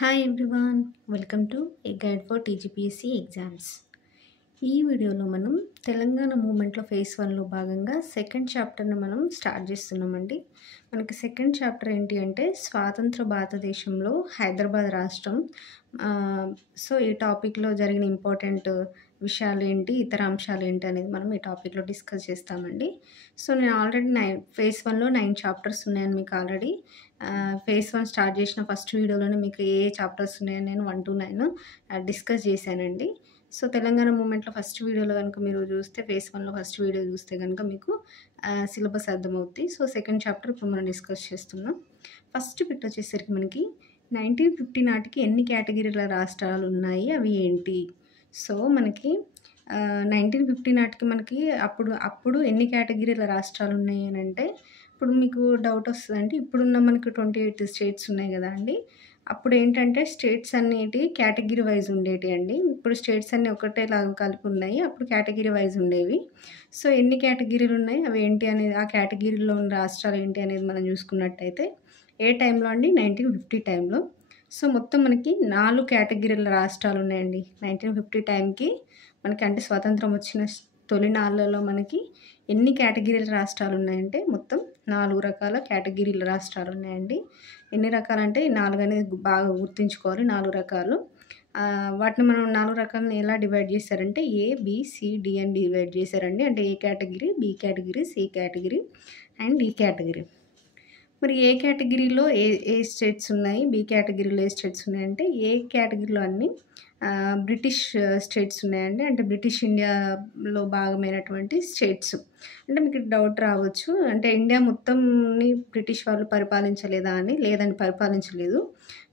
Hi everyone, welcome to A guide for TGPSC exams. ఈ వీడియోలో మనం తెలంగాణ మూమెంట్లో ఫేజ్ 1లో భాగంగా సెకండ్ చాప్టర్ని మనం స్టార్ట్ చేస్తున్నామండి. మనకి సెకండ్ చాప్టర్ ఏంటి అంటే స్వాతంత్ర భారతదేశంలో హైదరాబాద్ రాష్ట్రం. సో ఈ టాపిక్లో జరిగిన ఇంపార్టెంట్ విషయాలు ఏంటి, ఇతర అంశాలు ఏంటి అనేది మనం ఈ టాపిక్లో డిస్కస్ చేస్తామండి. సో నేను ఆల్రెడీ ఫేజ్ 1లో 9 చాప్టర్స్ ఉన్నాయని మీకు ఆల్రెడీ ఫేజ్ 1 స్టార్ట్ చేసిన ఫస్ట్ వీడియోలోనే మీకు ఏ చాప్టర్స్ ఉన్నాయని నేను 1 to 9 డిస్కస్ చేశానండి. సో తెలంగాణ మూమెంట్లో ఫస్ట్ వీడియోలో కనుక మీరు చూస్తే ఫేజ్ 1లో ఫస్ట్ వీడియో చూస్తే కనుక మీకు సిలబస్ అర్థమవుతుంది. సో సెకండ్ చాప్టర్ ఇప్పుడు మనం డిస్కస్ చేస్తున్నాం. ఫస్ట్ బిట్ వచ్చేసరికి మనకి 1950 నాటికి ఎన్ని కేటగిరీల రాష్ట్రాలు ఉన్నాయి, అవి ఏంటి? సో మనకి 1950 నాటికి మనకి అప్పుడు ఎన్ని కేటగిరీల రాష్ట్రాలు ఉన్నాయి అని అంటే, ఇప్పుడు మీకు డౌట్ వస్తుందంటే ఇప్పుడున్న మనకి 28 స్టేట్స్ ఉన్నాయి కదా అండి. అప్పుడు ఏంటంటే స్టేట్స్ అన్నిటి కేటగిరీ వైజ్ ఉండేటి అండి. ఇప్పుడు స్టేట్స్ అన్నీ ఒకటేలాగా కలిపి ఉన్నాయి, అప్పుడు కేటగిరీ వైజ్ ఉండేవి. సో ఎన్ని కేటగిరీలు ఉన్నాయి, అవి ఏంటి అనేది, ఆ కేటగిరీలో ఉన్న రాష్ట్రాలు ఏంటి అనేది మనం చూసుకున్నట్టయితే ఏ టైంలో అండి, 1950 టైంలో. సో మొత్తం మనకి 4 కేటగిరీల రాష్ట్రాలు ఉన్నాయండి 1950 టైంకి. మనకి అంటే స్వాతంత్రం వచ్చిన తొలి నాళ్ళలో మనకి ఎన్ని కేటగిరీల రాష్ట్రాలు ఉన్నాయంటే మొత్తం 4 రకాల కేటగిరీల రాష్ట్రాలు ఉన్నాయండి. ఎన్ని రకాలంటే ఈ 4 అనేది బాగా గుర్తుంచుకోవాలి, 4 రకాలు. వాటిని మనం 4 రకాలను ఎలా డివైడ్ చేశారంటే ABCD అని డివైడ్ చేశారండి. అంటే A category, B category, C category and D category. మరి ఏ కేటగిరీలో ఏ స్టేట్స్ ఉన్నాయి, బి కేటగిరీలో ఏ స్టేట్స్ ఉన్నాయంటే ఏ కేటగిరీలో అన్ని బ్రిటిష్ స్టేట్స్ ఉన్నాయండి. అంటే బ్రిటిష్ ఇండియాలో భాగమైనటువంటి స్టేట్స్. అంటే మీకు డౌట్ రావచ్చు, అంటే ఇండియా మొత్తంని బ్రిటిష్ వాళ్ళు పరిపాలించలేదా అని. లేదని, పరిపాలించలేదు.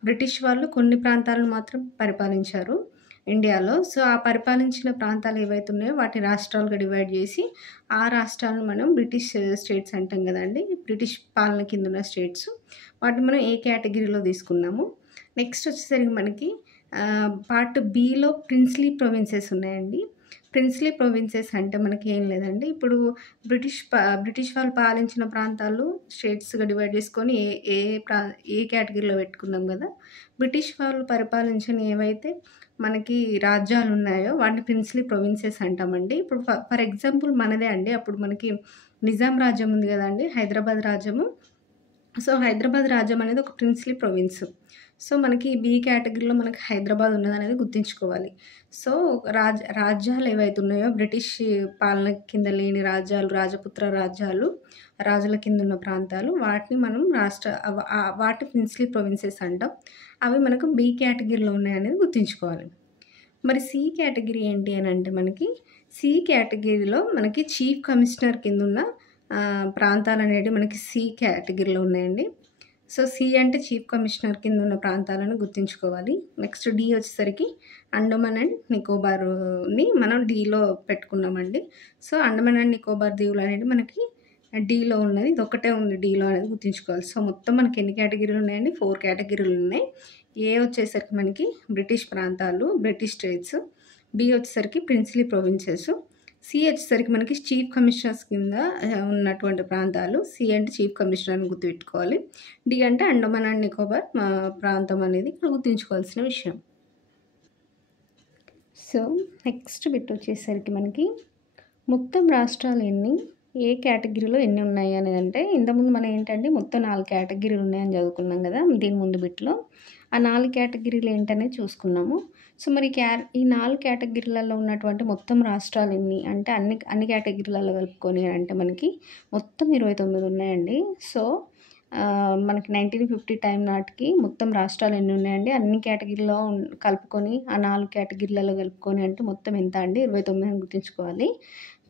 బ్రిటిష్ వాళ్ళు కొన్ని ప్రాంతాలను మాత్రం పరిపాలించారు ఇండియాలో. సో ఆ పరిపాలించిన ప్రాంతాలు ఏవైతే ఉన్నాయో వాటిని రాష్ట్రాలుగా డివైడ్ చేసి ఆ రాష్ట్రాలను మనం బ్రిటిష్ స్టేట్స్ అంటాం కదండి, బ్రిటిష్ పాలన కింద ఉన్న స్టేట్స్. వాటిని మనం ఏ కేటగిరీలో తీసుకున్నాము. నెక్స్ట్ వచ్చేసరికి మనకి పార్ట్ బిలో ప్రిన్స్లీ ప్రొవిన్సెస్ ఉన్నాయండి. ప్రిన్స్లీ ప్రొవిన్సెస్ అంటే మనకి ఏం లేదండి, ఇప్పుడు బ్రిటిష్ వాళ్ళు పాలించిన ప్రాంతాలు స్టేట్స్గా డివైడ్ చేసుకొని ఏ కేటగిరీలో పెట్టుకున్నాం కదా. బ్రిటిష్ వాళ్ళు పరిపాలించిన ఏవైతే మనకి రాజ్యాలు ఉన్నాయో వాటిని ప్రిన్స్లీ ప్రొవిన్సెస్ అంటామండి. ఇప్పుడు ఫర్ ఎగ్జాంపుల్ మనదే అండి, అప్పుడు మనకి నిజాం రాజ్యం ఉంది కదండి, హైదరాబాద్ రాజ్యము. సో హైదరాబాద్ రాజ్యం అనేది ఒక ప్రిన్స్లీ ప్రొవిన్స్. సో మనకి బి కేటగిరీలో మనకి హైదరాబాద్ ఉన్నదనేది గుర్తుంచుకోవాలి. సో రాజ్యాలు ఏవైతే ఉన్నాయో బ్రిటిష్ పాలన కింద లేని రాజ్యాలు, రాజపుత్ర రాజ్యాలు, రాజుల కింద ఉన్న ప్రాంతాలు, వాటిని మనం వాటి ప్రిన్స్లీ ప్రొవిన్సెస్ అంటాం. అవి మనకు బి కేటగిరీలో ఉన్నాయనేది గుర్తుంచుకోవాలి. మరి సి కేటగిరీ ఏంటి అని అంటే మనకి సి కేటగిరీలో మనకి చీఫ్ కమిషనర్ కింద ఉన్న ప్రాంతాలు అనేవి మనకి సి కేటగిరీలో ఉన్నాయండి. సో సి అంటే చీఫ్ కమిషనర్ కింద ఉన్న ప్రాంతాలను గుర్తుంచుకోవాలి. నెక్స్ట్ డి వచ్చేసరికి అండమాన్ అండ్ నికోబార్ని మనం డీలో పెట్టుకున్నామండి. సో అండమాన్ అండ్ నికోబార్ దీవులు అనేది మనకి డీలో ఉన్నది, ఇది ఒకటే ఉంది డీలో అనేది గుర్తుంచుకోవాలి. సో మొత్తం మనకి ఎన్ని కేటగిరీలు ఉన్నాయండి, 4 కేటగిరీలు ఉన్నాయి. ఏ వచ్చేసరికి మనకి బ్రిటిష్ ప్రాంతాలు, బ్రిటిష్ స్టేట్స్. బి వచ్చేసరికి ప్రిన్స్లీ ప్రొవిన్సెస్. సి వచ్చేసరికి మనకి చీఫ్ కమిషనర్స్ కింద ఉన్నటువంటి ప్రాంతాలు. సి అంటే చీఫ్ కమిషనర్ అని గుర్తుపెట్టుకోవాలి. డి అంటే అండమాన్ అండ్ నికోబార్ ప్రాంతం అనేది ఇక్కడ గుర్తుంచుకోవాల్సిన విషయం. సో నెక్స్ట్ బిట్ వచ్చేసరికి మనకి మొత్తం రాష్ట్రాలు ఎన్ని, ఏ కేటగిరీలో ఎన్ని ఉన్నాయి అనేది. అంటే ఇంతకుముందు మనం ఏంటంటే మొత్తం 4 కేటగిరీలు ఉన్నాయని చదువుకున్నాం కదా దీని ముందు బిట్లో. ఆ 4 కేటగిరీలు ఏంటనేది చూసుకున్నాము. సో మరి ఈ 4 కేటగిరీలలో ఉన్నటువంటి మొత్తం రాష్ట్రాలు ఎన్ని అంటే అన్ని కేటగిరీలలో కలుపుకొని అంటే మనకి మొత్తం 29 ఉన్నాయండి. సో మనకి 1950 టైం నాటికి మొత్తం రాష్ట్రాలు ఎన్ని ఉన్నాయండి, అన్ని కేటగిరీలో కలుపుకొని ఆ 4 కేటగిరీలలో కలుపుకొని అంటే మొత్తం ఎంత అండి, 29 అని గుర్తుంచుకోవాలి.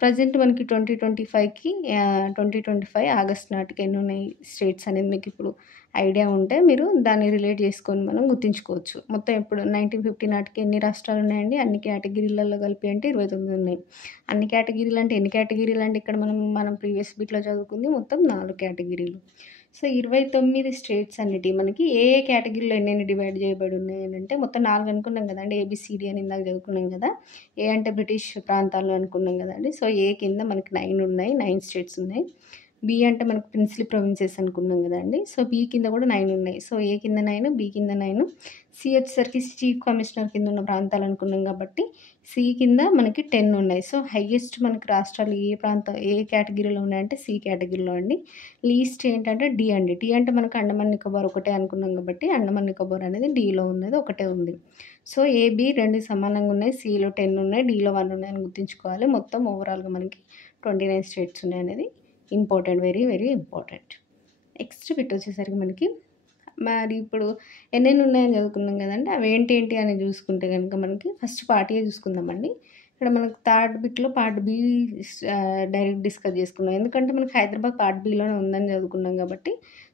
ప్రజెంట్ మనకి 2025 ఆగస్ట్ నాటికి ఎన్ని ఉన్నాయి స్టేట్స్ అనేది మీకు ఇప్పుడు ఐడియా ఉంటే మీరు దాన్ని రిలేట్ చేసుకొని మనం గుర్తుంచుకోవచ్చు. మొత్తం ఇప్పుడు 1950 నాటికి ఎన్ని రాష్ట్రాలు ఉన్నాయండి, అన్ని కేటగిరీలలో కలిపి అంటే 29 ఉన్నాయి. అన్ని కేటగిరీలు అంటే ఎన్ని కేటగిరీలు అంటే ఇక్కడ మనం ప్రీవియస్ బిట్లో చదువుకుంది మొత్తం 4 కేటగిరీలు. సో 29 స్టేట్స్ అన్నిటి మనకి ఏ కేటగిరీలో ఎన్ని డివైడ్ చేయబడి ఉన్నాయి అంటే మొత్తం 4 అనుకున్నాం కదండి, ABCD అని ఇందాక చదువుకున్నాం కదా. ఏ అంటే బ్రిటిష్ ప్రాంతాలు అనుకున్నాం కదండి. సో ఏ కింద మనకి 9 ఉన్నాయి, 9 స్టేట్స్ ఉన్నాయి. బి అంటే మనకు ప్రిన్సిలీ ప్రొవిన్సెస్ అనుకున్నాం కదండి. సో బి కింద కూడా 9 ఉన్నాయి. సో ఏ కింద 9, బి కింద 9, సి వచ్చేసరికి చీఫ్ కమిషనర్ కింద ఉన్న ప్రాంతాలు అనుకున్నాం కాబట్టి సి కింద మనకి 10 ఉన్నాయి. సో హైయెస్ట్ మనకి రాష్ట్రాలు ఏ కేటగిరీలో ఉన్నాయంటే సి కేటగిరీలో అండి. లీస్ట్ ఏంటంటే డి అండి. డి అంటే మనకు అండమాన్ నికోబార్ ఒకటే అనుకున్నాం కాబట్టి అండమాన్ నికోబార్ అనేది డిలో ఉన్నది ఒకటే ఉంది. సో ఏబి 2 సమానంగా ఉన్నాయి. సిలో 10 ఉన్నాయి, డిలో 1 ఉన్నాయని గుర్తుంచుకోవాలి. మొత్తం ఓవరాల్గా మనకి 29 స్టేట్స్ ఉన్నాయనేది important, very very important. Next bit వచ్చేసరికి మనకి మరి ఇప్పుడు ఎన్నెన్ని ఉన్నాయని చదువుకున్నాం కదండి. అవి ఏంటి అని చూసుకుంటే కనుక మనకి ఫస్ట్ పార్ట్ ఏ చూసుకుందామండి. ఇక్కడ మనకు థర్డ్ బిట్లో పార్ట్ బి డైరెక్ట్ డిస్కస్ చేసుకున్నాం. ఎందుకంటే మనకి హైదరాబాద్ పార్ట్ బిలోనే ఉందని చదువుకున్నాం కాబట్టి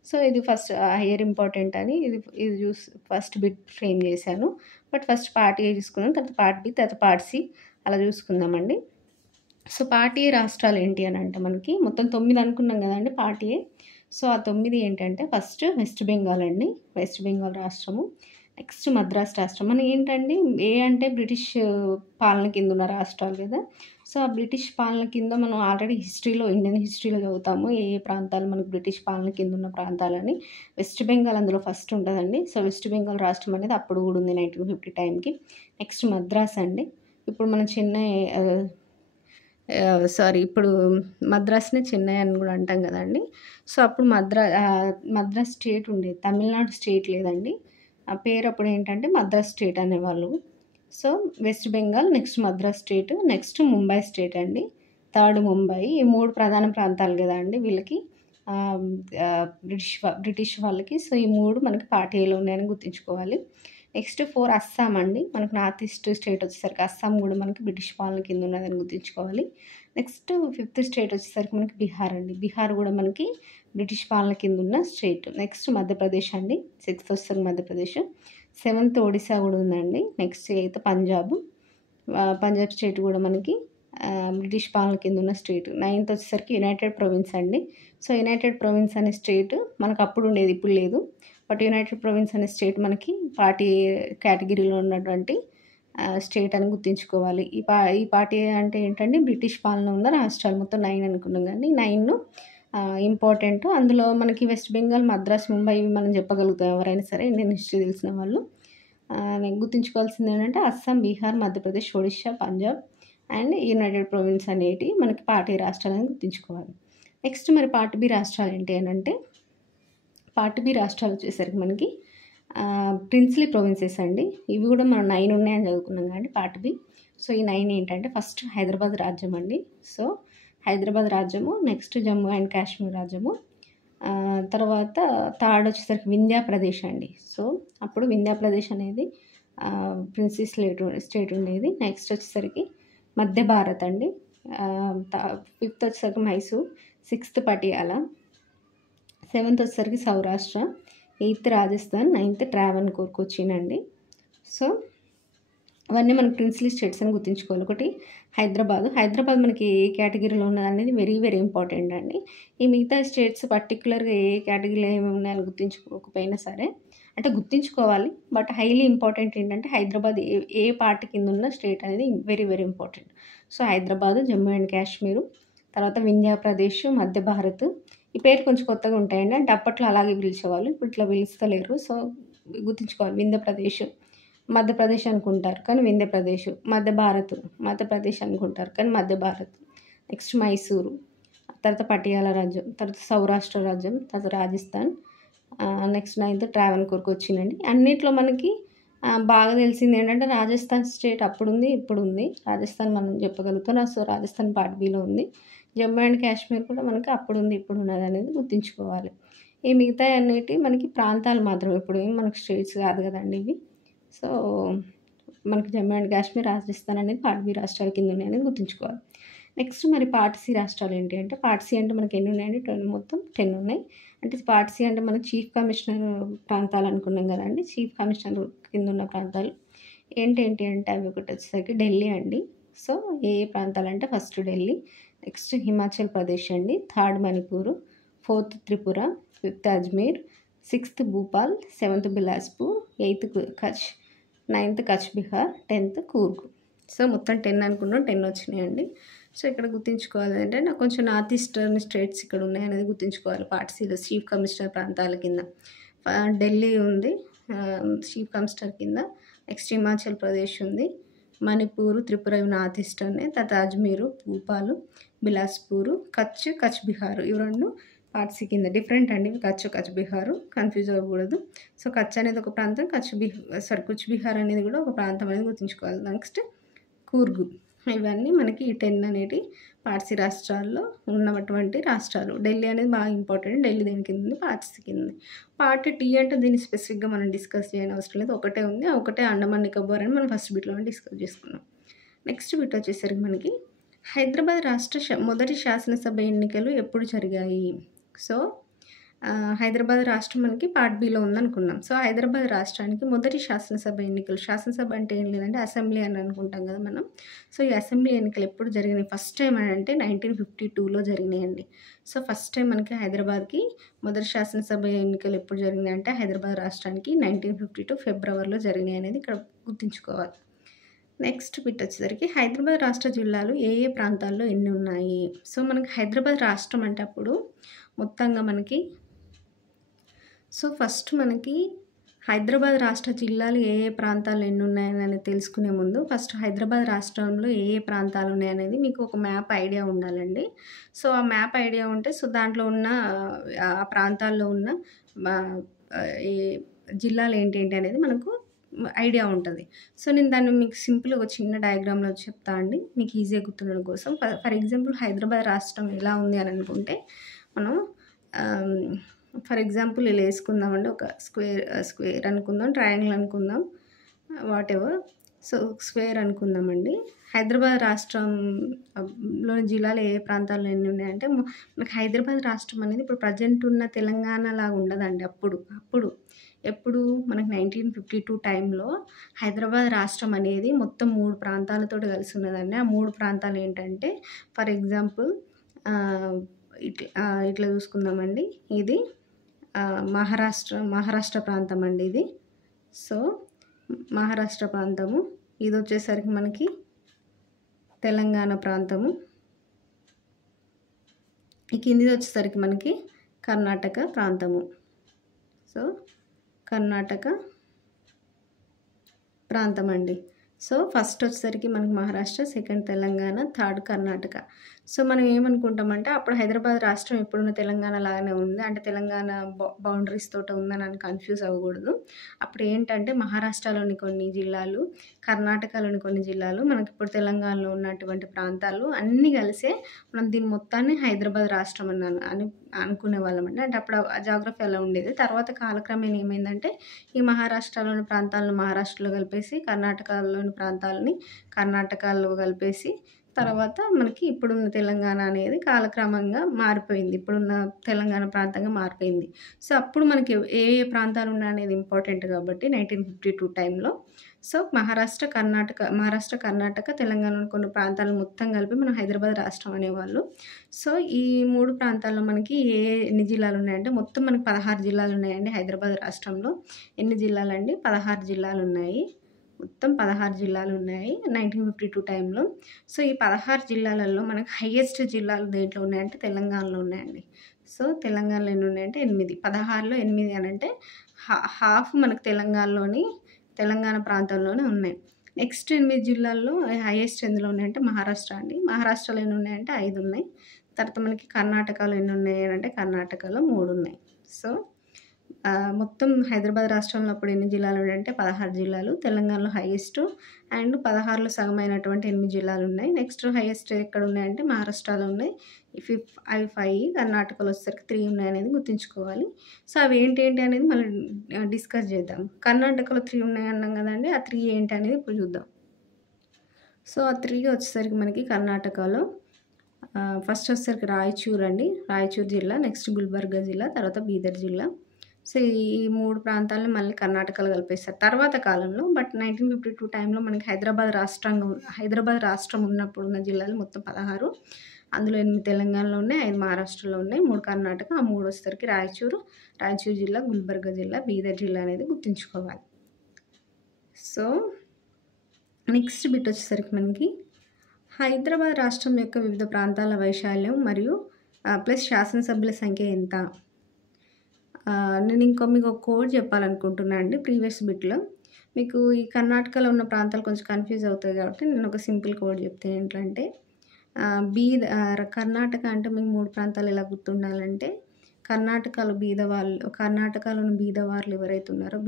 సో ఇది ఫస్ట్ హైయర్ ఇంపార్టెంట్ అని ఇది చూసి ఫస్ట్ బిట్ ఫ్రేమ్ చేశాను. బట్ ఫస్ట్ పార్ట్ ఏ చూసుకుందాం, తర్వాత పార్ట్ బి, తర్వాత పార్ట్ సి అలా చూసుకుందామండి. సో పార్ట్ ఏ రాష్ట్రాలు ఏంటి అని అంటే మనకి మొత్తం 9 అనుకున్నాం కదండి పార్ట్ ఏ. సో ఆ 9 ఏంటంటే ఫస్ట్ వెస్ట్ బెంగాల్ అండి, వెస్ట్ బెంగాల్ రాష్ట్రము. నెక్స్ట్ మద్రాస్ రాష్ట్రం. మన ఏంటండి ఏ అంటే బ్రిటిష్ పాలన కింద ఉన్న రాష్ట్రాలు కదా. సో ఆ బ్రిటిష్ పాలన కింద మనం ఆల్రెడీ ఇండియన్ హిస్టరీలో చదువుతాము ఏ ప్రాంతాలు మనకు బ్రిటిష్ పాలన కింద ఉన్న ప్రాంతాలని. వెస్ట్ బెంగాల్ అందులో ఫస్ట్ ఉంటుందండి. సో వెస్ట్ బెంగాల్ రాష్ట్రం అనేది అప్పుడు కూడా ఉంది 1950 టైంకి. నెక్స్ట్ మద్రాస్ అండి. ఇప్పుడు మన చెన్నై ఇప్పుడు మద్రాస్ని చెన్నై అని కూడా అంటాం కదండి. సో అప్పుడు మద్రాస్ స్టేట్ ఉండేది, తమిళనాడు స్టేట్ లేదండి. ఆ పేరు అప్పుడు ఏంటంటే మద్రాస్ స్టేట్ అనేవాళ్ళు. So west Bengal, next Madras state, next Mumbai state అండి. థర్డ్ ముంబై. ఈ 3 ప్రధాన ప్రాంతాలు కదా అండి వీళ్ళకి, బ్రిటిష్ వాళ్ళకి. సో ఈ 3 మనకి పార్ట్ ఏలో ఉన్నాయని గుర్తుంచుకోవాలి. నెక్స్ట్ 4 అస్సాం అండి. మనకు నార్త్ ఈస్ట్ స్టేట్ వచ్చేసరికి అస్సాం కూడా మనకి బ్రిటిష్ పాలన కింద ఉన్నదని గుర్తుంచుకోవాలి. నెక్స్ట్ 5th స్టేట్ వచ్చేసరికి మనకి బీహార్ అండి. బీహార్ కూడా మనకి బ్రిటిష్ పాలన కింద ఉన్న స్టేట్. నెక్స్ట్ మధ్యప్రదేశ్ అండి. 6th వచ్చేసరికి మధ్యప్రదేశ్. 7th ఒడిశా కూడా ఉందండి. నెక్స్ట్ 8th పంజాబ్ స్టేట్ కూడా మనకి బ్రిటిష్ పాలన కింద ఉన్న స్టేట్. 9th వచ్చేసరికి యునైటెడ్ ప్రొవిన్స్ అండి. సో యునైటెడ్ ప్రొవిన్స్ అనే స్టేట్ మనకు అప్పుడు ఉండేది, ఇప్పుడు లేదు. బట్ యునైటెడ్ ప్రొవిన్స్ అనే స్టేట్ మనకి పార్టీ కేటగిరీలో ఉన్నటువంటి స్టేట్ అని గుర్తుంచుకోవాలి. ఈ పార్టీ అంటే ఏంటంటే బ్రిటిష్ పాలన ఉన్న రాష్ట్రాలు మొత్తం 9 అనుకున్నాం కానీ 9 ఇంపార్టెంట్. అందులో మనకి వెస్ట్ బెంగాల్, మద్రాస్, ముంబై ఇవి మనం చెప్పగలుగుతాం ఎవరైనా సరే ఇండియన్ హిస్టరీ తెలిసిన వాళ్ళు. గుర్తుంచుకోవాల్సింది ఏంటంటే Assam, Bihar, Madhya Pradesh, Odisha, Punjab and United province అనేటివి మనకి పార్టీ రాష్ట్రాలని గుర్తుంచుకోవాలి. నెక్స్ట్ మరి పార్ట్ బి రాష్ట్రాలు ఏంటి అని అంటే పార్ట్ బి రాష్ట్రాలు వచ్చేసరికి మనకి ప్రిన్స్లీ ప్రొవిన్సెస్ అండి. ఇవి కూడా మనం 9 ఉన్నాయని చదువుకున్నాం కానీ పార్ట్ బి. సో ఈ 9 ఏంటంటే ఫస్ట్ హైదరాబాద్ రాజ్యం అండి. సో హైదరాబాద్ రాజ్యము, నెక్స్ట్ జమ్మూ అండ్ కాశ్మీర్ రాజ్యము, తర్వాత థర్డ్ వచ్చేసరికి వింధ్యాప్రదేశ్ అండి. సో అప్పుడు వింధ్యాప్రదేశ్ అనేది ప్రిన్సీ స్టేట్ ఉండేది. నెక్స్ట్ వచ్చేసరికి మధ్య భారత్ అండి. 5th వచ్చేసరికి మైసూర్, 6th పటియాలా, 7th వచ్చేసరికి సౌరాష్ట్ర, 8th రాజస్థాన్, 9th ట్రావెన్కోర్ కొచ్చిన్ అండి. సో అవన్నీ మనకి ప్రిన్స్లీ స్టేట్స్ అని గుర్తుంచుకోవాలి. ఒకటి హైదరాబాద్ మనకి ఏ కేటగిరీలో ఉన్నది అనేది వెరీ వెరీ ఇంపార్టెంట్ అండి. ఈ మిగతా స్టేట్స్ పర్టికులర్గా ఏ కేటగిరీలో ఏమి ఉన్నాయని గుర్తుంచుకోకపోయినా సరే అంటే గుర్తుంచుకోవాలి. బట్ హైలీ ఇంపార్టెంట్ ఏంటంటే హైదరాబాద్ ఏ పార్ట్ కింద ఉన్న స్టేట్ అనేది very very important. So Hyderabad, Jammu and Kashmir, తర్వాత వింధ్యాప్రదేశ్, మధ్య భారత్. ఈ పేరు కొంచెం కొత్తగా ఉంటాయండి. అంటే అప్పట్లో అలాగే పిలిచేవాళ్ళు, ఇప్పుడు ఇట్లా పిలుస్తలేరు. సో గుర్తుంచుకోవాలి. వింధ్యప్రదేశ్, మధ్యప్రదేశ్ అనుకుంటారు కానీ వింధ్యప్రదేశ్, మధ్యప్రదేశ్ అనుకుంటారు కానీ మధ్య భారత్. నెక్స్ట్ మైసూరు, తర్వాత పటియాలా రాజ్యం, తర్వాత సౌరాష్ట్ర రాజ్యం, తర్వాత రాజస్థాన్, నెక్స్ట్ 9th ట్రావెన్కోర్కి వచ్చిందండి. అన్నిట్లో మనకి బాగా తెలిసింది ఏంటంటే రాజస్థాన్ స్టేట్ అప్పుడు ఉంది, ఇప్పుడు ఉంది. రాజస్థాన్ మనం చెప్పగలుగుతాం. సో రాజస్థాన్ పార్ట్ బిలో ఉంది. జమ్మూ అండ్ కాశ్మీర్ కూడా మనకి అప్పుడు ఉంది, ఇప్పుడు ఉన్నది అనేది గుర్తుంచుకోవాలి. ఈ మిగతా అన్నిటి మనకి ప్రాంతాలు మాత్రమే, ఇప్పుడు ఏం మనకి స్టేట్స్ కాదు కదండి ఇవి. సో మనకి జమ్మూ అండ్ కాశ్మీర్, రాజస్థాన్ అనేది పార్ట్ బి రాష్ట్రాల కింద ఉన్నాయని గుర్తుంచుకోవాలి. నెక్స్ట్ మరి పార్ట్ సి రాష్ట్రాలు ఏంటి అంటే పార్ట్ సి అంటే మనకి ఎన్ని ఉన్నాయండి? మొత్తం 10 ఉన్నాయి. అంటే పార్ట్ సి అంటే మనకి చీఫ్ కమిషనర్ ప్రాంతాలు అనుకున్నాం కదండి. చీఫ్ కమిషనర్ కింద ఉన్న ప్రాంతాలు ఏంటి అంటే అవి ఒకటి వచ్చేసరికి ఢిల్లీ అండి. సో ఏ ప్రాంతాలు అంటే ఫస్ట్ ఢిల్లీ, నెక్స్ట్ హిమాచల్ ప్రదేశ్ అండి, 3rd Manipur, 4th Tripura, 5th Ajmer, 6th Bhupal, 7th Bilaspur, 8th Kutch, 9th Kutch Bihar, 10th Coorg. So మొత్తం 10 అనుకున్నాం, 10 వచ్చినాయండి. సో ఇక్కడ గుర్తుంచుకోవాలి అంటే నాకు కొంచెం నార్త్ ఈస్టర్న్ స్టేట్స్ ఇక్కడ ఉన్నాయి అనేది గుర్తుంచుకోవాలి. పార్ట్ సిలో చీఫ్ కమిషనర్ ప్రాంతాల కింద ఢిల్లీ ఉంది చీఫ్ కమిషనర్ కింద. నెక్స్ట్ హిమాచల్ ప్రదేశ్ ఉంది, మణిపూర్, త్రిపుర ఇవి నార్త్ ఈస్టర్నే. తర్వాత అజ్మీరు, భూపాలు, బిలాస్పూరు, కచ్ బిహార్ ఇవి 2 పార్ట్స్ కింద. డిఫరెంట్ అండి ఇవి కచ్ బిహారు, కన్ఫ్యూజ్ అవ్వకూడదు. సో కచ్ అనేది ఒక ప్రాంతం, కుచ్ బిహార్ అనేది కూడా ఒక ప్రాంతం అనేది గుర్తుంచుకోవాలి. నెక్స్ట్ కూర్గు. ఇవన్నీ మనకి ఈ 10 అనేటి పార్సీ రాష్ట్రాల్లో ఉన్నటువంటి రాష్ట్రాలు. ఢిల్లీ అనేది బాగా ఇంపార్టెంట్. ఢిల్లీ దీని కింద ఉంది, పార్సీ కింద ఉంది. పార్ట్ టీ అంటే దీన్ని స్పెసిఫిక్గా మనం డిస్కస్ చేయని అవసరం లేదు, ఒకటే ఉంది. ఆ ఒకటే అండమాన్ నికోబార్ అని మనం ఫస్ట్ బిట్లోనే డిస్కస్ చేసుకున్నాం. నెక్స్ట్ బిట్ వచ్చేసరికి మనకి హైదరాబాద్ రాష్ట్ర మొదటి శాసనసభ ఎన్నికలు ఎప్పుడు జరిగాయి? సో హైదరాబాద్ రాష్ట్రం మనకి పార్ట్ బిలో ఉందనుకున్నాం. సో హైదరాబాద్ రాష్ట్రానికి మొదటి శాసనసభ ఎన్నికలు, శాసనసభ అంటే ఏం లేదంటే అసెంబ్లీ అని అనుకుంటాం కదా మనం. సో ఈ అసెంబ్లీ ఎన్నికలు ఎప్పుడు జరిగినాయి? ఫస్ట్ టైం అని అంటే 1952లో జరిగినాయండి. సో ఫస్ట్ టైం మనకి హైదరాబాద్కి మొదటి శాసనసభ ఎన్నికలు ఎప్పుడు జరిగినాయి అంటే హైదరాబాద్ రాష్ట్రానికి 1952 ఫిబ్రవరిలో జరిగినాయి అనేది ఇక్కడ గుర్తుంచుకోవాలి. నెక్స్ట్ బిట్ వచ్చేసరికి హైదరాబాద్ రాష్ట్ర జిల్లాలు ఏ ఏ ప్రాంతాల్లో ఎన్ని ఉన్నాయి? సో మనకి హైదరాబాద్ రాష్ట్రం అంటే అప్పుడు మొత్తంగా మనకి ఫస్ట్ మనకి హైదరాబాద్ రాష్ట్ర జిల్లాలు ఏ ఏ ప్రాంతాలు ఎన్ని ఉన్నాయని తెలుసుకునే ముందు ఫస్ట్ హైదరాబాద్ రాష్ట్రంలో ఏ ఏ ప్రాంతాలు ఉన్నాయనేది మీకు ఒక మ్యాప్ ఐడియా ఉండాలండి. సో ఆ మ్యాప్ ఐడియా ఉంటే దాంట్లో ఉన్న ఆ ప్రాంతాల్లో ఉన్న ఈ జిల్లాలు ఏంటి అనేది మనకు ఐడియా ఉంటుంది. సో నేను దాన్ని మీకు సింపుల్గా ఒక చిన్న డయాగ్రామ్లో చెప్తా అండి, మీకు ఈజీగా గుర్తుండడం కోసం. ఫర్ ఎగ్జాంపుల్ హైదరాబాద్ రాష్ట్రం ఎలా ఉంది అని అనుకుంటే మనం ఫర్ ఎగ్జాంపుల్ ఇలా వేసుకుందామండి. ఒక స్క్వేర్ అనుకుందాం, ట్రయాంగిల్ అనుకుందాం, వాట్ ఎవర్. సో స్క్వేర్ అనుకుందామండి. హైదరాబాద్ రాష్ట్రంలోని జిల్లాలు ఏ ప్రాంతాల్లో ఎన్ని ఉన్నాయంటే మనకి హైదరాబాద్ రాష్ట్రం అనేది ఇప్పుడు ప్రజెంట్ ఉన్న తెలంగాణ లాగా ఉండదండి. ఎప్పుడు మనకి 1952 టైంలో హైదరాబాద్ రాష్ట్రం అనేది మొత్తం 3 ప్రాంతాలతో కలిసి ఉన్నదండి. ఆ 3 ప్రాంతాలు ఏంటంటే ఫర్ ఎగ్జాంపుల్ ఇట్లా చూసుకుందామండి. ఇది మహారాష్ట్ర ప్రాంతం అండి ఇది. సో మహారాష్ట్ర ప్రాంతము. ఇది వచ్చేసరికి మనకి తెలంగాణ ప్రాంతము. ఈ కిందిది వచ్చేసరికి మనకి కర్ణాటక ప్రాంతము. సో కర్ణాటక ప్రాంతం అండి. సో ఫస్ట్ వచ్చేసరికి మనకి Maharashtra, second Telangana, third Karnataka. So మనం ఏమనుకుంటామంటే అప్పుడు హైదరాబాద్ రాష్ట్రం ఇప్పుడున్న తెలంగాణ లాగానే ఉంది, అంటే తెలంగాణ బౌండరీస్ తోట ఉందని కన్ఫ్యూజ్ అవ్వకూడదు. అప్పుడు ఏంటంటే మహారాష్ట్రలోని కొన్ని జిల్లాలు, కర్ణాటకలోని కొన్ని జిల్లాలు, మనకి ఇప్పుడు తెలంగాణలో ఉన్నటువంటి ప్రాంతాలు అన్నీ కలిసే మనం దీని మొత్తాన్ని హైదరాబాద్ రాష్ట్రం అని అనుకునే వాళ్ళమండి. అంటే అప్పుడు ఆ జాగ్రఫీ అలా ఉండేది. తర్వాత కాలక్రమేణా ఏమైందంటే ఈ మహారాష్ట్రలోని ప్రాంతాలను మహారాష్ట్రలో కలిపేసి, కర్ణాటకలోని ప్రాంతాలని కర్ణాటకలో కలిపేసి తర్వాత మనకి ఇప్పుడున్న తెలంగాణ అనేది కాలక్రమంగా మారిపోయింది. ఇప్పుడున్న తెలంగాణ ప్రాంతంగా మారిపోయింది. సో అప్పుడు మనకి ఏ ఏ ప్రాంతాలు ఉన్నాయనేది ఇంపార్టెంట్ కాబట్టి 1952 టైంలో సో మహారాష్ట్ర, కర్ణాటక, తెలంగాణలోని కొన్ని ప్రాంతాలు మొత్తం కలిపి మనం హైదరాబాద్ రాష్ట్రం అనేవాళ్ళు. సో ఈ 3 ప్రాంతాల్లో మనకి ఎన్ని జిల్లాలు ఉన్నాయంటే మొత్తం మనకి 16 జిల్లాలు ఉన్నాయండి హైదరాబాద్ రాష్ట్రంలో. ఎన్ని జిల్లాలండి? 16 జిల్లాలు ఉన్నాయి. మొత్తం 16 జిల్లాలు ఉన్నాయి 1952 టైంలో. సో ఈ 16 జిల్లాలలో మనకు హైయెస్ట్ జిల్లాలు దేంట్లో ఉన్నాయంటే తెలంగాణలో ఉన్నాయండి. సో తెలంగాణలో ఎన్ని ఉన్నాయంటే 8. 16లో 8 అని అంటే హాఫ్ మనకు తెలంగాణ ప్రాంతంలోనే ఉన్నాయి. నెక్స్ట్ 8 జిల్లాల్లో హైయెస్ట్ ఎందులో ఉన్నాయంటే మహారాష్ట్ర అండి. మహారాష్ట్రలో ఎన్ని ఉన్నాయంటే 5 ఉన్నాయి. తర్వాత మనకి కర్ణాటకలో ఎన్ని ఉన్నాయి అంటే కర్ణాటకలో 3 ఉన్నాయి. సో మొత్తం హైదరాబాద్ రాష్ట్రంలో అప్పుడు ఎన్ని జిల్లాలు ఉన్నాయంటే 16 జిల్లాలు. తెలంగాణలో హైయెస్ట్ అండ్ 16లో సగమైనటువంటి 8 జిల్లాలు ఉన్నాయి. నెక్స్ట్ హైయెస్ట్ ఎక్కడ ఉన్నాయంటే మహారాష్ట్రలో ఉన్నాయి. అవి 5, కర్ణాటకలో వచ్చేసరికి 3 ఉన్నాయనేది గుర్తుంచుకోవాలి. సో అవి ఏంటి అనేది మళ్ళీ డిస్కస్ చేద్దాం. కర్ణాటకలో 3 ఉన్నాయి అన్నాం కదండి, ఆ 3 ఏంటి అనేది ఇప్పుడు చూద్దాం. సో ఆ 3 వచ్చేసరికి మనకి కర్ణాటకలో ఫస్ట్ వచ్చేసరికి రాయచూర్ అండి, రాయచూర్ జిల్లా. నెక్స్ట్ గుల్బర్గా జిల్లా, తర్వాత బీదర్ జిల్లా. సో ఈ 3 ప్రాంతాలను మళ్ళీ కర్ణాటకలో కలిపేస్తారు తర్వాత కాలంలో. బట్ 1952 టైంలో మనకి హైదరాబాద్ రాష్ట్రం ఉన్నప్పుడు ఉన్న జిల్లాలు మొత్తం 16. అందులో 8 తెలంగాణలో ఉన్నాయి, 5 మహారాష్ట్రలో ఉన్నాయి, 3 కర్ణాటక. ఆ 3 వచ్చేసరికి రాయచూర్ జిల్లా, గుల్బర్గా జిల్లా, బీదర్ జిల్లా అనేది గుర్తుంచుకోవాలి. సో నెక్స్ట్ బిట్ వచ్చేసరికి మనకి హైదరాబాద్ రాష్ట్రం యొక్క వివిధ ప్రాంతాల వైశాల్యం మరియు ప్లస్ శాసనసభ్యుల సంఖ్య ఎంత? నేను మీకు ఒక కోడ్ చెప్పాలనుకుంటున్నా అండి ప్రీవియస్ బిట్‌లో. మీకు ఈ కర్ణాటకలో ఉన్న ప్రాంతాలు కొంచెం కన్‌ఫ్యూజ్ అవుతాయి కాబట్టి నేను ఒక సింపుల్ కోడ్ చెప్తే ఏంటంటే కర్ణాటక అంటే మీకు 3 ప్రాంతాలు ఎలా గుర్తుండాలంటే కర్ణాటకలోని బీదవాళ్ళు ఎవరైతే ఉన్నారో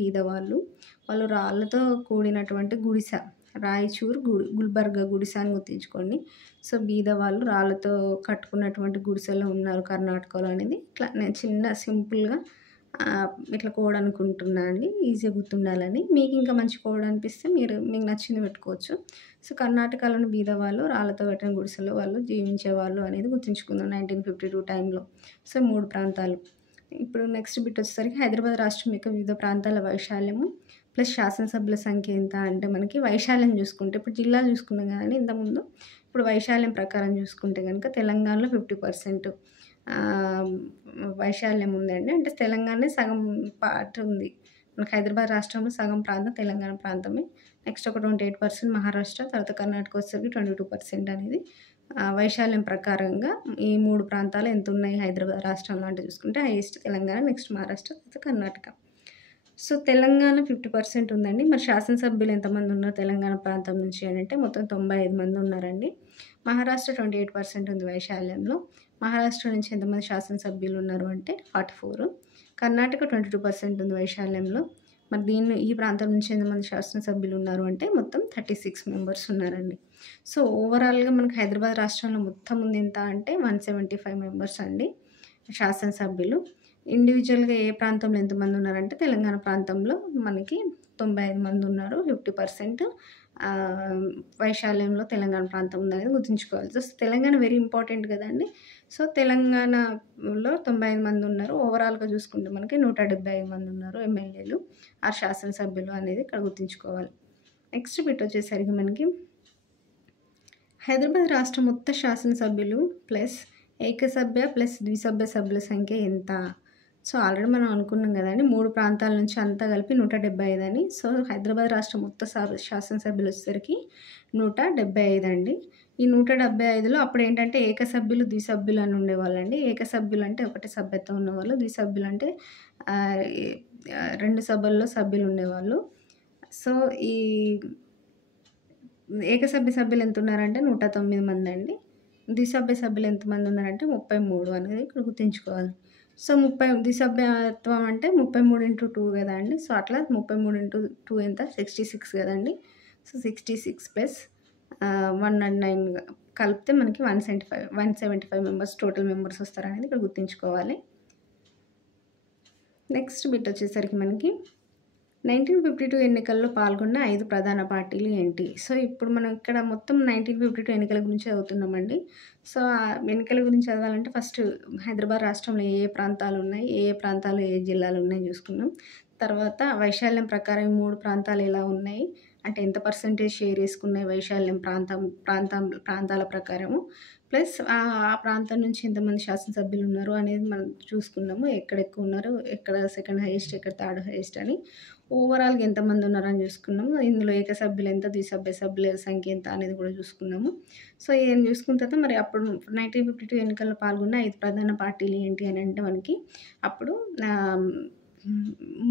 వాళ్ళు రాళ్ళతో కూడినటువంటి గుడిసె, రాయచూర్ గుల్బర్గా గుడిసె అని గుర్తుంచుకోండి. సో బీదవాళ్ళు రాళ్ళతో కట్టుకున్నటువంటి గుడిసెలో ఉన్నారు కర్ణాటకలో అనేది ఇట్లా నేను చిన్న సింపుల్‌గా ఇట్లా కోడ్ అనుకుంటున్నా అండి. ఈజీగా గుర్తుండాలని. మీకు ఇంకా మంచి కోడ్ అనిపిస్తే మీకు నచ్చింది పెట్టుకోవచ్చు. సో కర్ణాటకలోని బీదవాళ్ళు రాళ్ళతో కట్టిన గుడిసెలో వాళ్ళు జీవించేవాళ్ళు అనేది గుర్తుంచుకుందాం 1952 టైంలో. సో 3 ప్రాంతాలు. ఇప్పుడు నెక్స్ట్ బిట్ వచ్చేసరికి హైదరాబాద్ రాష్ట్రం యొక్క వివిధ ప్రాంతాల వైశాల్యము ప్లస్ శాసనసభ్యుల సంఖ్య ఎంత అంటే మనకి వైశాల్యం చూసుకుంటే ఇప్పుడు జిల్లాలు చూసుకున్నాం కదండీ ఇంతకుముందు. ఇప్పుడు వైశాల్యం ప్రకారం చూసుకుంటే కనుక తెలంగాణలో 50% వైశాల్యం ఉందండి. అంటే తెలంగాణనే సగం పార్ట్ ఉంది. మనకి హైదరాబాద్ రాష్ట్రంలో సగం ప్రాంతం తెలంగాణ ప్రాంతమే. నెక్స్ట్ ఒక 28% మహారాష్ట్ర, తర్వాత కర్ణాటక వచ్చేసరికి 22% అనేది వైశాల్యం ప్రకారంగా ఈ 3 ప్రాంతాలు ఎంతున్నాయి హైదరాబాద్ రాష్ట్రంలో అంటే చూసుకుంటే హైయెస్ట్ తెలంగాణ, నెక్స్ట్ మహారాష్ట్ర, తర్వాత కర్ణాటక. సో తెలంగాణ 50% ఉందండి. మరి శాసనసభ్యులు ఎంతమంది ఉన్నారు తెలంగాణ ప్రాంతం నుంచి అంటే మొత్తం 95 మంది ఉన్నారండి. మహారాష్ట్ర 28% ఉంది వైశాల్యంలో. మహారాష్ట్ర నుంచి ఎంతమంది శాసనసభ్యులు ఉన్నారు అంటే 44. కర్ణాటక 22% ఉంది వైశాల్యంలో. మరి ఈ ప్రాంతం నుంచి ఎంతమంది శాసనసభ్యులు ఉన్నారు అంటే మొత్తం 36 మెంబర్స్ ఉన్నారండి. సో ఓవరాల్‌గా మనకి హైదరాబాద్ రాష్ట్రంలో మొత్తం ఉంది ఎంత అంటే 175 మెంబర్స్ అండి శాసనసభ్యులు. ఇండివిజువల్‌గా ఏ ప్రాంతంలో ఎంతమంది ఉన్నారంటే తెలంగాణ ప్రాంతంలో మనకి 95 మంది ఉన్నారు. 50% వైశాల్యంలో తెలంగాణ ప్రాంతం ఉందనేది గుర్తుంచుకోవాలి. సో తెలంగాణ వెరీ ఇంపార్టెంట్ కదండీ. సో తెలంగాణలో 95 మంది ఉన్నారు. ఓవరాల్‌గా చూసుకుంటే మనకి 175 మంది ఉన్నారు ఎమ్మెల్యేలు, శాసనసభ్యులు అనేది ఇక్కడ గుర్తుంచుకోవాలి. నెక్స్ట్ బిట్ వచ్చేసరికి మనకి హైదరాబాద్ రాష్ట్ర మొత్తం శాసనసభ్యులు ప్లస్ ఏకసభ్య ప్లస్ ద్విసభ్య సభ్యుల సంఖ్య ఎంత? సో ఆల్రెడీ మనం అనుకున్నాం కదండి 3 ప్రాంతాల నుంచి అంతా కలిపి 175 అని. సో హైదరాబాద్ రాష్ట్ర మొత్తం శాసనసభ్యులు వచ్చేసరికి 175 అండి. ఈ 175లో అప్పుడు ఏంటంటే ఏకసభ్యులు ద్విసభ్యులు అని ఉండేవాళ్ళండి. ఏకసభ్యులు అంటే ఒకటే సభ్యత్వం ఉన్నవాళ్ళు, ద్విసభ్యులు అంటే 2 సభల్లో సభ్యులు ఉండేవాళ్ళు. సో ఈ ఏకసభ్య సభ్యులు ఎంత ఉన్నారంటే 109 మంది అండి. ద్విసభ్య సభ్యులు ఎంతమంది ఉన్నారంటే 33 అనేది ఇక్కడ గుర్తుంచుకోవాలి. సో ద్విసభ్యత్వం అంటే 33 × 2 కదా అండి. సో అట్లా 33 × 2 ఎంత 66 కదండి. సో 66 ప్లస్ 109 కలిపితే మనకి 175 మెంబర్స్ టోటల్ మెంబర్స్ వస్తారనేది ఇక్కడ గుర్తుంచుకోవాలి. నెక్స్ట్ బిట్ వచ్చేసరికి మనకి 1952 ఎన్నికల్లో పాల్గొన్న 5 ప్రధాన పార్టీలు ఏంటి? సో ఇప్పుడు మనం ఇక్కడ మొత్తం 1952 ఎన్నికల గురించి చదువుతున్నామండి. సో ఆ ఎన్నికల గురించి చదవాలంటే ఫస్ట్ హైదరాబాద్ రాష్ట్రంలో ఏ ప్రాంతాలు ఉన్నాయి, ఏ ప్రాంతాలు ఏ జిల్లాలు ఉన్నాయి చూసుకున్నాం. తర్వాత వైశాల్యం ప్రకారం 3 ప్రాంతాలు ఎలా ఉన్నాయి అంటే ఎంత పర్సెంటేజ్ షేర్ చేసుకున్నాయి వైశాల్యం ప్రాంతాల ప్రకారము. ప్లస్ ఆ ప్రాంతం నుంచి ఎంతమంది శాసనసభ్యులు ఉన్నారు అనేది మనం చూసుకున్నాము. ఎక్కడ ఎక్కువ ఉన్నారు, ఎక్కడ సెకండ్ హైయెస్ట్, ఎక్కడ థర్డ్ హైయెస్ట్ అని. ఓవరాల్‌గా ఎంతమంది ఉన్నారని చూసుకున్నాము. ఇందులో ఏకసభ్యులు ఎంత, ద్విసభ్య సభ్యుల సంఖ్య ఎంత అనేది కూడా చూసుకున్నాము. సో ఇవన్నీ చూసుకున్న తర్వాత మరి అప్పుడు 1952 ఎన్నికల్లో పాల్గొన్న 5 ప్రధాన పార్టీలు ఏంటి అని అంటే మనకి అప్పుడు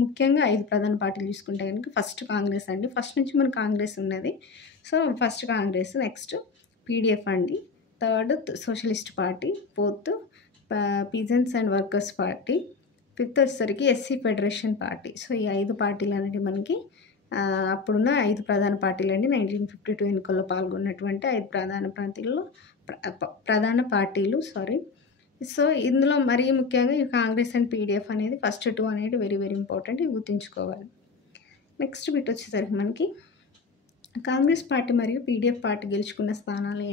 ముఖ్యంగా 5 ప్రధాన పార్టీలు చూసుకుంటే కనుక ఫస్ట్ కాంగ్రెస్ అండి. ఫస్ట్ నుంచి మనకు కాంగ్రెస్ ఉన్నది. So first Congress, next PDF అండి, third socialist party, fourth peasants and workers party, fifth వచ్చేసరికి ఎస్సీ ఫెడరేషన్ పార్టీ. సో ఈ 5 పార్టీలు అనేవి మనకి అప్పుడున్న 5 ప్రధాన పార్టీలు అండి. 1952 ఎన్నికల్లో పాల్గొన్నటువంటి 5 ప్రధాన పార్టీలు. సో ఇందులో మరీ ముఖ్యంగా ఈ కాంగ్రెస్ అండ్ పీడీఎఫ్ అనేది ఫస్ట్ 2 అనేది వెరీ వెరీ ఇంపార్టెంట్, ఇవి గుర్తుంచుకోవాలి. నెక్స్ట్ బిట్ వచ్చేసరికి మనకి కాంగ్రెస్ పార్టీ మరియు పీడీఎఫ్ పార్టీ గెలుచుకున్న స్థానాలు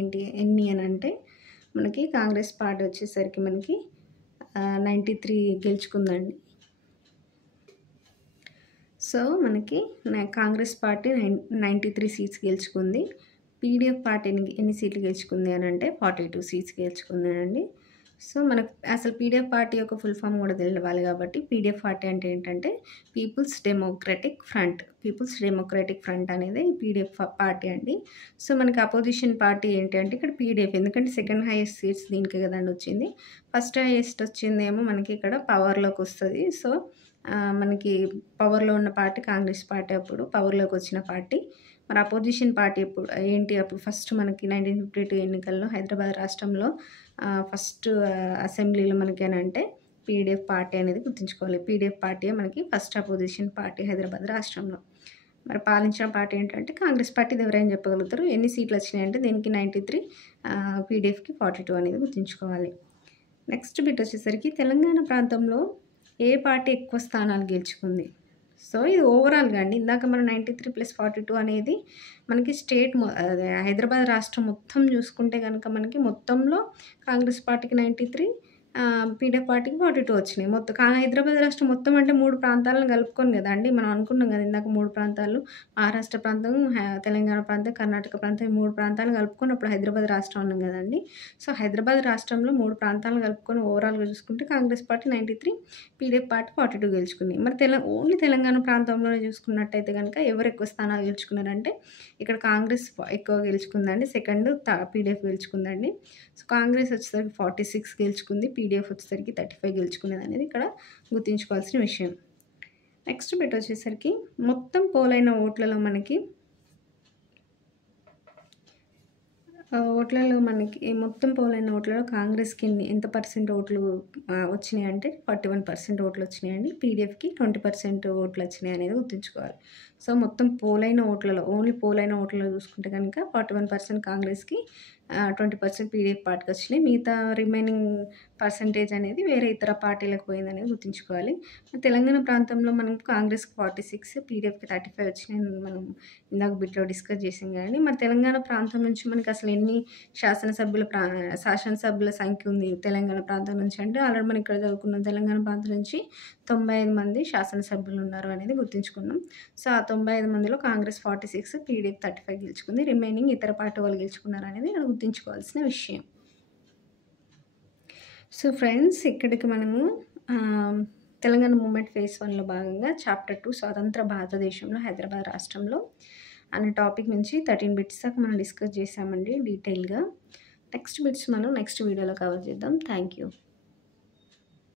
ఎన్ని అని అంటే మనకి కాంగ్రెస్ పార్టీ వచ్చేసరికి మనకి 93 గెలుచుకుందండి. సో మనకి కాంగ్రెస్ పార్టీ 93 సీట్స్ గెలుచుకుంది. పీడీఎఫ్ పార్టీ ఎన్ని సీట్లు గెలుచుకుంది అని అంటే 42 సీట్స్ గెలుచుకుందండి. సో మనకు అసలు పీడీఎఫ్ పార్టీ యొక్క ఫుల్ ఫామ్ కూడా తెలవాలి కాబట్టి పీడీఎఫ్ పార్టీ అంటే ఏంటంటే People's Democratic Front. People's Democratic Front అనేది పీడీఎఫ్ పార్టీ అండి. సో మనకి అపోజిషన్ పార్టీ ఏంటి అంటే ఇక్కడ పీడీఎఫ్, ఎందుకంటే సెకండ్ హైయెస్ట్ సీట్స్ దీనికి కదండి వచ్చింది. ఫస్ట్ హైయెస్ట్ వచ్చిందేమో మనకి ఇక్కడ పవర్లోకి వస్తుంది. సో మనకి పవర్లో ఉన్న పార్టీ కాంగ్రెస్ పార్టీ, అప్పుడు పవర్లోకి వచ్చిన పార్టీ. మరి అపోజిషన్ పార్టీ ఎప్పుడు ఏంటి, అప్పుడు ఫస్ట్ మనకి 1952 ఎన్నికల్లో హైదరాబాద్ రాష్ట్రంలో ఫస్ట్ అసెంబ్లీలో మనకి అంటే పీడీఎఫ్ పార్టీ అనేది గుర్తుంచుకోవాలి. పీడీఎఫ్ పార్టీ మనకి ఫస్ట్ అపోజిషన్ పార్టీ హైదరాబాద్ రాష్ట్రంలో. మరి పాలించిన పార్టీ ఏంటంటే కాంగ్రెస్ పార్టీ. ఎవరైనా చెప్పగలుగుతారు ఎన్ని సీట్లు వచ్చినాయంటే దీనికి 93, పీడీఎఫ్కి 42 అనేది గుర్తుంచుకోవాలి. నెక్స్ట్ బిట్ వచ్చేసరికి తెలంగాణ ప్రాంతంలో ఏ పార్టీ ఎక్కువ స్థానాలు గెలుచుకుంది. సో ఇది ఓవరాల్గా అండి. ఇందాక మనం 93 + 42 అనేది మనకి స్టేట్ అదే హైదరాబాద్ రాష్ట్రం మొత్తం చూసుకుంటే కనుక మనకి మొత్తంలో కాంగ్రెస్ పార్టీకి 93, పీడీఎఫ్ పార్టీకి 42 వచ్చినాయి. మొత్తం హైదరాబాద్ రాష్ట్రం మొత్తం అంటే 3 ప్రాంతాలను కలుపుకొని కదా అండి మనం అనుకున్నాం కదా ఇందాక 3 ప్రాంతాలు, మహారాష్ట్ర ప్రాంతం, తెలంగాణ ప్రాంతం, కర్ణాటక ప్రాంతం, ఈ 3 ప్రాంతాలు కలుపుకొని అప్పుడు హైదరాబాద్ రాష్ట్రం అన్నాం కదండి. సో హైదరాబాద్ రాష్ట్రంలో 3 ప్రాంతాలను కలుపుకొని ఓవరాల్గా చూసుకుంటే కాంగ్రెస్ పార్టీ 93, పీడీఎఫ్ పార్టీ 42 గెలుచుకుంది. మరి ఓన్లీ తెలంగాణ ప్రాంతంలోనే చూసుకున్నట్టయితే కనుక ఎవరు ఎక్కువ స్థానాలు గెలుచుకున్నారంటే ఇక్కడ కాంగ్రెస్ ఎక్కువ గెలుచుకుందండి. సెకండ్ పీడీఎఫ్ గెలుచుకుందండి. సో కాంగ్రెస్ వచ్చేసరికి 46 గెలుచుకుంది, పీడీఎఫ్ వచ్చేసరికి 35 గెలుచుకునేది అనేది ఇక్కడ గుర్తుంచుకోవాల్సిన విషయం. నెక్స్ట్ బిట్ వచ్చేసరికి మొత్తం పోలైన ఓట్లలో మనకి మొత్తం పోలైన ఓట్లలో కాంగ్రెస్కి ఎంత పర్సెంట్ ఓట్లు వచ్చినాయి అంటే 41% ఓట్లు వచ్చినాయండి. పీడీఎఫ్కి 20% ఓట్లు వచ్చినాయి అనేది గుర్తుంచుకోవాలి. సో మొత్తం పోలైన ఓట్లలో, ఓన్లీ పోలైన ఓట్లలో చూసుకుంటే కనుక 41% కాంగ్రెస్కి, 20% పీడీఎఫ్ పార్టీకి వచ్చినాయి. మిగతా రిమైనింగ్ పర్సంటేజ్ అనేది వేరే ఇతర పార్టీలకు పోయిందనేది గుర్తుంచుకోవాలి. తెలంగాణ ప్రాంతంలో మనం కాంగ్రెస్కి 46, పీడీఎఫ్కి 35 వచ్చినాయని మనం ఇందాక బిట్లో డిస్కస్ చేసాం కానీ, మరి తెలంగాణ ప్రాంతం నుంచి మనకి అసలు ఎన్ని శాసనసభ్యుల సంఖ్య ఉంది తెలంగాణ ప్రాంతం నుంచి అంటే ఆల్రెడీ మనం ఇక్కడ చదువుకున్నాం. తెలంగాణ ప్రాంతం నుంచి 95 మంది శాసనసభ్యులు ఉన్నారు అనేది గుర్తుంచుకున్నాం. సో ఆ 95 మందిలో కాంగ్రెస్ 46, పీడీఎఫ్ 35 గెలుచుకుంది. రిమైనింగ్ ఇతర పార్టీ వాళ్ళు గెలుచుకున్నారు అనేది ఇక్కడ గుర్తుంచుకోవాల్సిన విషయం. సో ఫ్రెండ్స్, ఇక్కడికి మనము తెలంగాణ మూమెంట్ ఫేజ్ 1లో భాగంగా చాప్టర్ 2 స్వతంత్ర భారతదేశంలో హైదరాబాద్ రాష్ట్రంలో అనే టాపిక్ నుంచి 13 బిట్స్ దాకా మనం డిస్కస్ చేసామండి డీటెయిల్గా. నెక్స్ట్ బిట్స్ మనం నెక్స్ట్ వీడియోలో కవర్ చేద్దాం. Thank you.